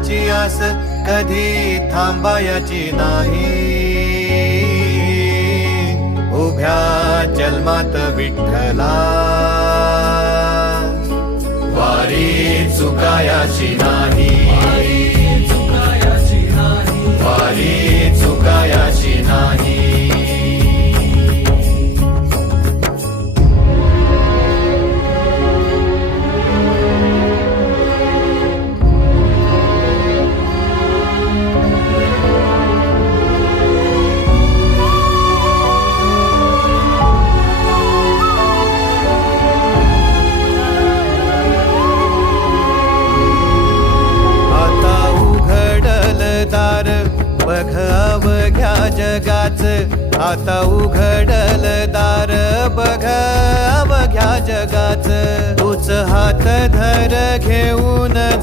फळाची आस कधी थांबायची नाही. उभ्या जन्मात विठ्ठला वारी चुकायाची नाही. वारी चुकायाची नाही. बघ अवघ्या जगाच, आता उघडल दार बघ अवघ्या जगाच. तूच हात धर घेऊन